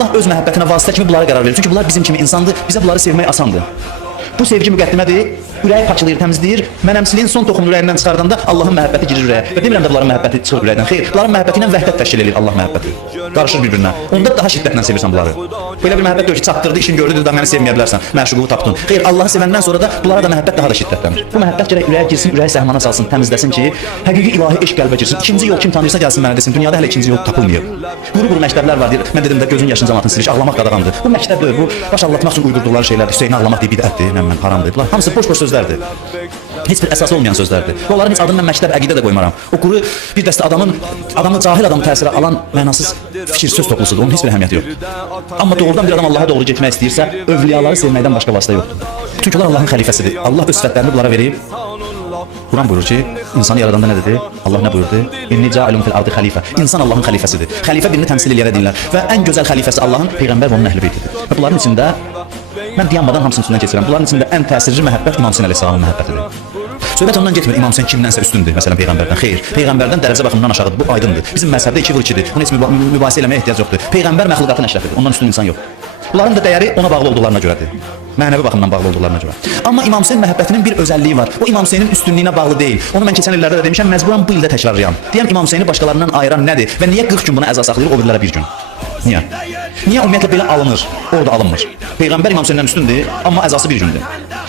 Allah öz məhəbbətinə vasitə kimi bunlara qərar verir. Çünki bunlar bizim kimi insandır, bizə bunları sevmək asandır. Bu sevgi müqəddimədir, ürəyi paçılayır, təmizləyir. Mənəmsiliyin son toxumunu ürəyindən çıxardanda Allahın məhəbbəti girir ürəyə. Və demirəm də bunların məhəbbəti çıxır ürəkdən. Xeyr, bunların məhəbbəti ilə vəhdət təşkil edir Allah məhəbbəti. Qarışır bir-birinə. Onda daha şiddətlə sevirsən bunları. Belə bir məhəbbət deyil ki, çatdırdı, işin gördü, da məni sevməyə bilərsən. Məşuqluğu tapdın. Xeyr, Allahı sevəndən sonra da bunlara da məhəbbət daha da şiddətlənir. Bu məhəbbət gərək ürəyə girsin, ürəyi səhmana salsın, təmizləsin ki, həqiqi ilahi eşq qəlbə girsin. İkinci yol kim tanıyırsa gəlsin mənə desin. Dünyada hələ ikinci yol tapılmayıb. Quru-quru məktəblər var deyir. Mən dedim də gözün yaşın cəmaatını silir, ağlamaq qadağandır. Bu məktəb deyil, bu baş ağlatmaq üçün uydurduqları şeylərdir. Hüseyni ağlamaq deyib bidətdir, mən haramdır. Bunlar hamısı boş-boş sözlərdir. Heç bir əsası olmayan sözlərdir. Və onların heç adını mən məktəb əqidə də qoymaram. O quru bir dəstə adamı cahil adamı təsirə alan mənasız fikir söz toplusudur. Onun heç bir əhəmiyyəti yoxdur. Amma doğrudan bir adam Allaha doğru getmək istəyirsə, övliyaları sevməkdən başqa vasitə yoxdur. Çünki onlar Allahın xəlifəsidir. Allah öz sifətlərini bunlara verib. Quran buyurur ki, insanı yaradanda nə dedi? Allah nə buyurdu? İnni ca'ilun fil ardı xəlifə. İnsan Allahın xəlifəsidir. Xəlifə birini təmsil edən deyirlər. Və ən gözəl xəlifəsi Allahın peyğəmbər və onun əhli beytidir. Və bunların içində mən dayanmadan hamısının üstündən keçirəm. Bunların içində ən təsirli məhəbbət İmam Hüseyn əleyhissalamın məhəbbətidir. Söhbət ondan getmir, İmam Hüseyn kimdənsə üstündür, məsələn Peyğəmbərdən. Xeyr, Peyğəmbərdən dərəcə baxımından aşağıdır, bu aydındır. Bizim məzhəbdə 2 vur 2-dir, bunun heç mübahisə eləməyə ehtiyac yoxdur. Peyğəmbər məxluqatın əşrəfidir, ondan üstün insan yox. Bunların da dəyəri ona bağlı olduqlarına görədir. Mənəvi baxımdan bağlı olduqlarına görə. Amma İmam Hüseyn məhəbbətinin bir özəlliyi var. O İmam Hüseynin üstünlüyünə bağlı deyil. Onu mən keçən illərdə də demişəm, məcburan bu ildə təkrarlayam. Deyəm İmam Hüseyni başqalarından ayıran nədir və niyə 40 gün buna əza saxlayır, o birilərə bir gün? Niyə? Niyə ümumiyyətlə belə alınır, orada alınmır? Peyğəmbər İmam Hüseyndən üstündür, amma əzası bir gündür.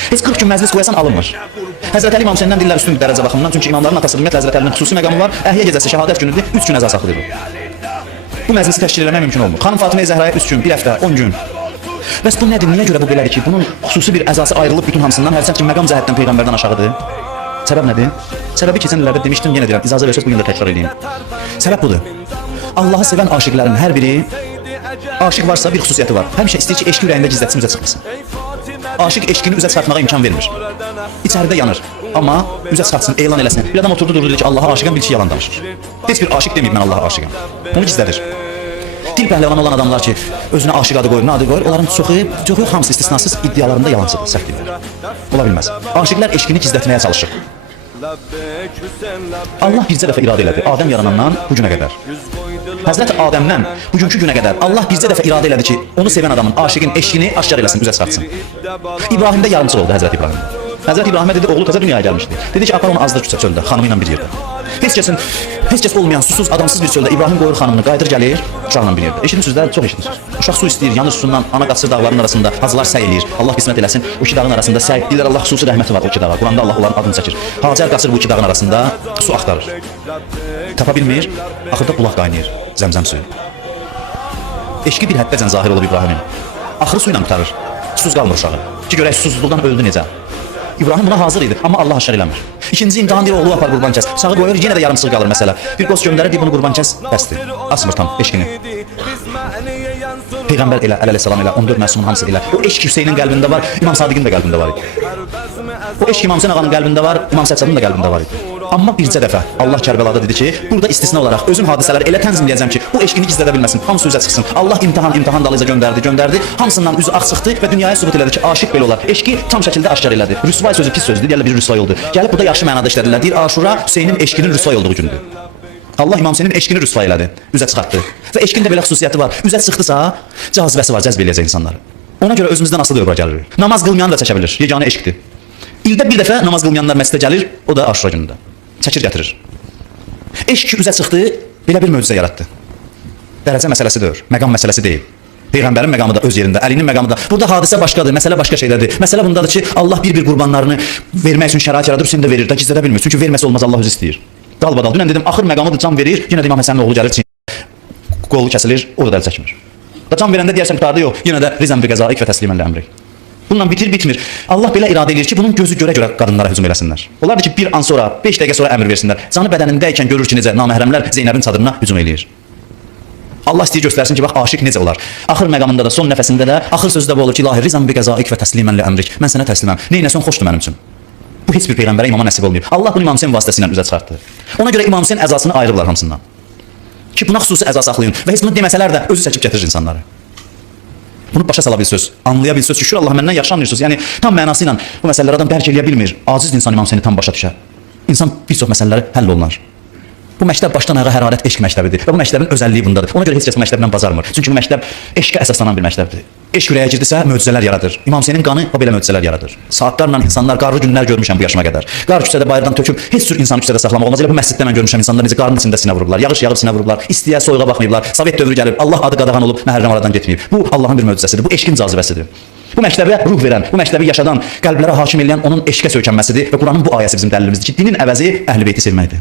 Heç 40 gün məclis qoyasan alınmır. Həzrət Əli İmam Hüseyndən deyirlər üstündür dərəcə baxımından, çünki imamların atası ümumiyyətlə Həzrət Əlinin xüsusi məqamı var. Əhliyə gecəsi şəhadət günüdür, 3 gün əza saxlayır. Bu məclisi təşkil etmək mümkün olmur. Xanım Fatimə Zəhraya 3 gün, 1 həftə, 10 gün. Bəs bu nədir? Niyə görə bu belədir ki, bunun xüsusi bir əzası ayrılıb bütün hamısından, hərçənd ki, məqam cəhətdən Peyğəmbərdən aşağıdır? Səbəb nədir? Səbəbi keçən illərdə demişdim, yenə deyirəm, icazə versəz bu gün də təkrar edeyim. Səbəb budur. Allahı sevən aşiqlərin hər biri, aşiq varsa bir xüsusiyyəti var. Həmişə istəyir ki, eşqi ürəyində gizlətsin, üzə çıxmasın. Aşiq eşqini üzə çıxartmağa imkan vermir. İçəridə yanır, amma üzə çıxartsın, elan eləsin. Bir adam oturdu durdu dedi ki, Allaha aşiqəm, bil ki, yalan danışır. Heç bir aşiq deməyib mən Allaha aşiqəm. Bunu gizlədir. Dil pəhləvan olan adamlar ki, özünə aşiq adı qoyur, nə adı qoyur, onların çoxu hamısı istisnasız iddialarında yalancıdır, səhv deyirlər. Ola bilməz. Aşiqlər eşqini gizlətməyə çalışır. Allah bircə dəfə iradə elədi, Adəm yaranandan bu günə qədər. Həzrət Adəmdən bugünkü günə qədər Allah bircə dəfə iradə elədi ki, onu sevən adamın, aşiqin eşqini aşkar eləsin, üzə çıxartsın. İbrahimdə yarımçıq oldu Həzrət İbrahim. Həzrət İbrahimə dedi, oğlu təzə dünyaya gəlmişdi. Dedi ki, apar onu azdır küçə çöldə, xanımı ilə bir yerdə. Heç kəs olmayan, susuz, adamsız bir çöldə İbrahim qoyur xanımını, qayıdır gəlir, uşaqla bir yerdə. Eşidirsiniz də, çox eşidirsiniz. Uşaq su istəyir, yanır susundan, ana qaçır dağların arasında, hacılar səy eləyir. Allah qismət eləsin, o 2 dağın arasında səy, deyirlər Allah xüsusi rəhməti var o 2 dağa. Quranda Allah onların adını çəkir. Hacər qaçır bu 2 dağın arasında, su axtarır. Tapa bilmir, axırda bulaq qaynayır, zəmzəm suyu. Eşqi bir həddəcən zahir olub İbrahimin. Axırı su ilə qutarır, susuz qalmır uşağı. Ki görək susuzluqdan öldü necə. İbrahim buna hazır idi, amma Allah aşkar eləmir. İkinci imtahan deyir, oğlu apar qurban kəs. Sağı qoyur, yenə də yarımçıq qalır məsələ. Bir qoz göndərir, deyir bunu qurban kəs, bəsdir. Asmır tam eşqini. Peyğəmbər elə, əleyhissalam elə, 14 məsumun hamısı elə. O eşq Hüseynin qəlbində var, İmam Sadiqin də qəlbində var idi. O eşq İmam Hüseyn ağanın qəlbində var, İmam Səccadın da qəlbində var idi. Amma bircə dəfə Allah Kərbəlada dedi ki, burada istisna olaraq özüm hadisələri elə tənzimləyəcəm ki, bu eşqini gizlədə bilməsin, hamısı üzə çıxsın. Allah imtahan dalıyca göndərdi. Hamısından üzü ağ çıxdı və dünyaya sübut elədi ki, aşiq belə olar. Eşqi tam şəkildə aşkar elədi. Rüsvay sözü pis sözdür, deyirlər bir rüsvay oldu. Gəlib burada yaxşı mənada işlədilər. Deyir Aşura Hüseynin eşqinin rüsvay olduğu gündür. Allah İmam Hüseynin eşqini rüsvay elədi, üzə çıxartdı. Və eşqin də belə xüsusiyyəti var. Üzə çıxdısa, cazibəsi var, cəzb eləyəcək insanları. Ona görə özümüzdən asılı bura gəlir. Namaz qılmayanı da çəkə bilir. Yeganə eşqdir. İldə bir dəfə namaz qılmayanlar məscidə gəlir, o da Aşura günündə. Çəkir gətirir. Eşq üzə çıxdı, belə bir möcüzə yaratdı. Dərəcə məsələsi deyil, məqam məsələsi deyil. Peyğəmbərin məqamı da öz yerində, Əlinin məqamı da. Burada hadisə başqadır, məsələ başqa şeylərdir. Məsələ bundadır ki, Allah bir qurbanlarını vermək üçün şərait yaradır, Hüseyn də verir, də gizlədə bilmir. Çünki verməsi olmaz, Allah özü istəyir. Dalbadal. Dünən dedim, axır məqamıdır, can verir, yenə də İmam Həsənin oğlu gəlir, qolu kəsilir, orada əl çəkmir. Da can verəndə deyərsən qurtardı, yox, yenə də rizən bi qəzaik və təslimən li əmrik. Bununla bitmir. Allah belə iradə edir ki, bunun gözü görə qadınlara hücum eləsinlər. Olardı ki, bir an sonra, 5 dəqiqə sonra əmr versinlər. Canı bədənindəykən görür ki, necə naməhrəmlər Zeynəbin çadırına hücum eləyir. Allah istəyir göstərsin ki, bax, aşiq necə olar. Axır məqamında da, son nəfəsində də, axır sözdə bu olur ki, ilahi rizən bi qəzaik və təslimən li əmrik. Mən sənə təsliməm. Neynəsən xoşdur mənim üçün. Bu heç bir peyğəmbərə imama nəsib olmayıb. Allah bunu İmam Hüseyn vasitəsilə üzə çıxartdı. Ona görə İmam Hüseyn əzasını ayırırlar hamısından. Ki buna xüsusi əza saxlayın və heç bunu deməsələr də özü çəkib gətirir insanları. Bunu başa sala bilsiniz, anlaya bilsiniz ki, şükür Allah məndən yaxşı anlayırsınız. Yəni tam mənası ilə bu məsələləri adam dərk eləyə bilmir. Aciz insan İmam Hüseyni tam başa düşər. İnsan bir çox məsələləri həll olunar. Bu məktəb başdan ayağa hərarət eşq məktəbidir və bu məktəbin özəlliyi bundadır. Ona görə heç kəs bu məktəbdən bazarmır. Çünki bu məktəb eşqə əsaslanan bir məktəbdir. Eşq ürəyə girdisə möcüzələr yaradır. İmam Hüseynin qanı o belə möcüzələr yaradır. Saatlarla insanlar qarlı günlər görmüşəm bu yaşıma qədər. Qar küçədə bayırdan töküb heç cür insanı küçədə saxlamaq olmaz. Elə bu məsciddə mən görmüşəm insanlar necə qarın içində sinə vurublar, yağış yağıb sinə vurublar, istiyə, soyuğa baxmayıblar. Sovet dövrü gəlib, Allah adı qadağan olub, məhərrəm aradan getməyib. Bu Allahın bir möcüzəsidir. Bu eşqin cazibəsidir. Bu məktəbə ruh verən, bu məktəbi yaşadan, qəlblərə hakim edən onun eşqə söykənməsidir və Quranın bu ayəsi bizim dəlilimizdir ki, dinin əvəzi Əhl-i Beyti sevməkdir.